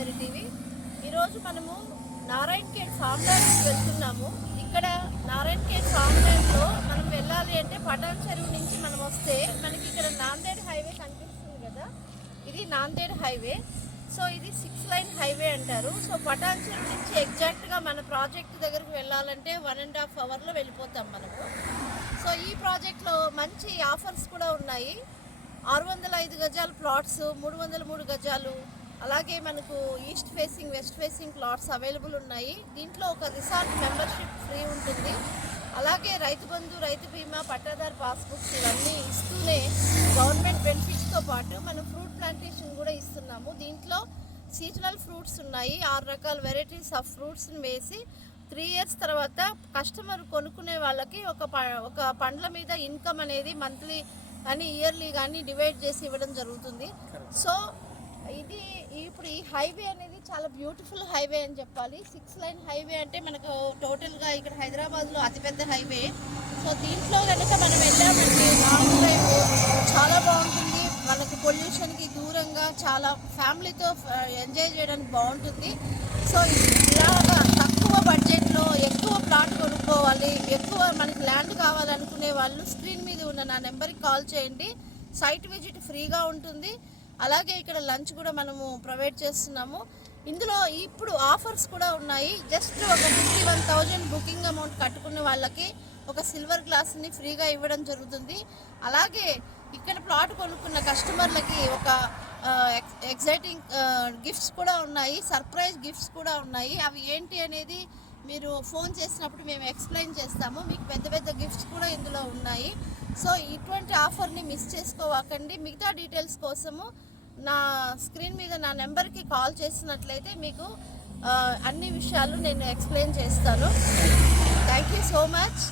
Rajeshwari TV. ఈరోజు మనము Narayankhed form ల్యాండ్కి వెళ్తున్నాము. ఇక్కడ నారాయణఖేడ్ ఫామ్ ల్యాండ్లో మనం వెళ్ళాలి అంటే పటాన్ చెరువు నుంచి మనం వస్తే మనకి ఇక్కడ నాందేడ్ హైవే కనిపిస్తుంది కదా, ఇది నాందేడ్ హైవే. సో ఇది 6 లైన్ హైవే అంటారు. సో పటాన్ చెరువు నుంచి ఎగ్జాక్ట్గా మన ప్రాజెక్ట్ దగ్గరకు వెళ్ళాలంటే 1.5 అవర్లో వెళ్ళిపోతాం మనము. సో ఈ ప్రాజెక్ట్లో మంచి ఆఫర్స్ కూడా ఉన్నాయి. 605 గజాలు ప్లాట్స్, 303 గజాలు, అలాగే మనకు east facing west facing plots available ఉన్నాయి. దీంట్లో ఒక రిసార్ట్ మెంబర్షిప్ ఫ్రీ ఉంటుంది. అలాగే రైతు బంధు, రైతు బీమా, పట్టాదారు పాస్బుక్స్ ఇవన్నీ ఇస్తూనే గవర్నమెంట్ బెనిఫిట్స్తో పాటు మనం ఫ్రూట్ ప్లాంటేషన్ కూడా ఇస్తున్నాము. దీంట్లో సీజనల్ ఫ్రూట్స్ ఉన్నాయి. 6 రకాల వెరైటీస్ ఆఫ్ ఫ్రూట్స్ని వేసి 3 ఇయర్స్ తర్వాత కస్టమర్ కొనుక్కునే వాళ్ళకి ఒక పండ్ల మీద ఇన్కమ్ అనేది మంత్లీ కానీ ఇయర్లీ కానీ డివైడ్ చేసి ఇవ్వడం జరుగుతుంది. సో ఇది ఇప్పుడు ఈ హైవే అనేది చాలా బ్యూటిఫుల్ హైవే అని చెప్పాలి. 6 లైన్ హైవే అంటే మనకు టోటల్గా ఇక్కడ హైదరాబాద్లో అతిపెద్ద హైవే. సో దీంట్లో కనుక మనం వెళ్ళామంటే లాంగ్ డ్రైవ్ చాలా బాగుంటుంది. మనకు పొల్యూషన్కి దూరంగా చాలా ఫ్యామిలీతో ఎంజాయ్ చేయడానికి బాగుంటుంది. సో ఇలాగా తక్కువ బడ్జెట్లో ఎక్కువ ప్లాట్ కొనుక్కోవాలి, ఎక్కువ మనకి ల్యాండ్ కావాలనుకునే వాళ్ళు స్క్రీన్ మీద ఉన్న నా నెంబర్కి కాల్ చేయండి. సైట్ విజిట్ ఫ్రీగా ఉంటుంది. అలాగే ఇక్కడ లంచ్ కూడా మనము ప్రొవైడ్ చేస్తున్నాము. ఇందులో ఇప్పుడు ఆఫర్స్ కూడా ఉన్నాయి. జస్ట్ ఒక 51,000 బుకింగ్ అమౌంట్ కట్టుకున్న వాళ్ళకి ఒక సిల్వర్ గ్లాస్ని ఫ్రీగా ఇవ్వడం జరుగుతుంది. అలాగే ఇక్కడ ప్లాట్ కొనుక్కున్న కస్టమర్లకి ఒక ఎక్సైటింగ్ గిఫ్ట్స్ కూడా ఉన్నాయి, సర్ప్రైజ్ గిఫ్ట్స్ కూడా ఉన్నాయి. అవి ఏంటి అనేది మీరు ఫోన్ చేసినప్పుడు మేము ఎక్స్ప్లెయిన్ చేస్తాము. మీకు పెద్ద పెద్ద గిఫ్ట్స్ కూడా ఇందులో ఉన్నాయి. సో ఇటువంటి ఆఫర్ని మిస్ చేసుకోవకండి. మిగతా డీటెయిల్స్ కోసము నా స్క్రీన్ మీద నా నెంబర్కి కాల్ చేసినట్లయితే మీకు అన్ని విషయాలు నేను ఎక్స్ప్లెయిన్ చేస్తాను. Thank you so much.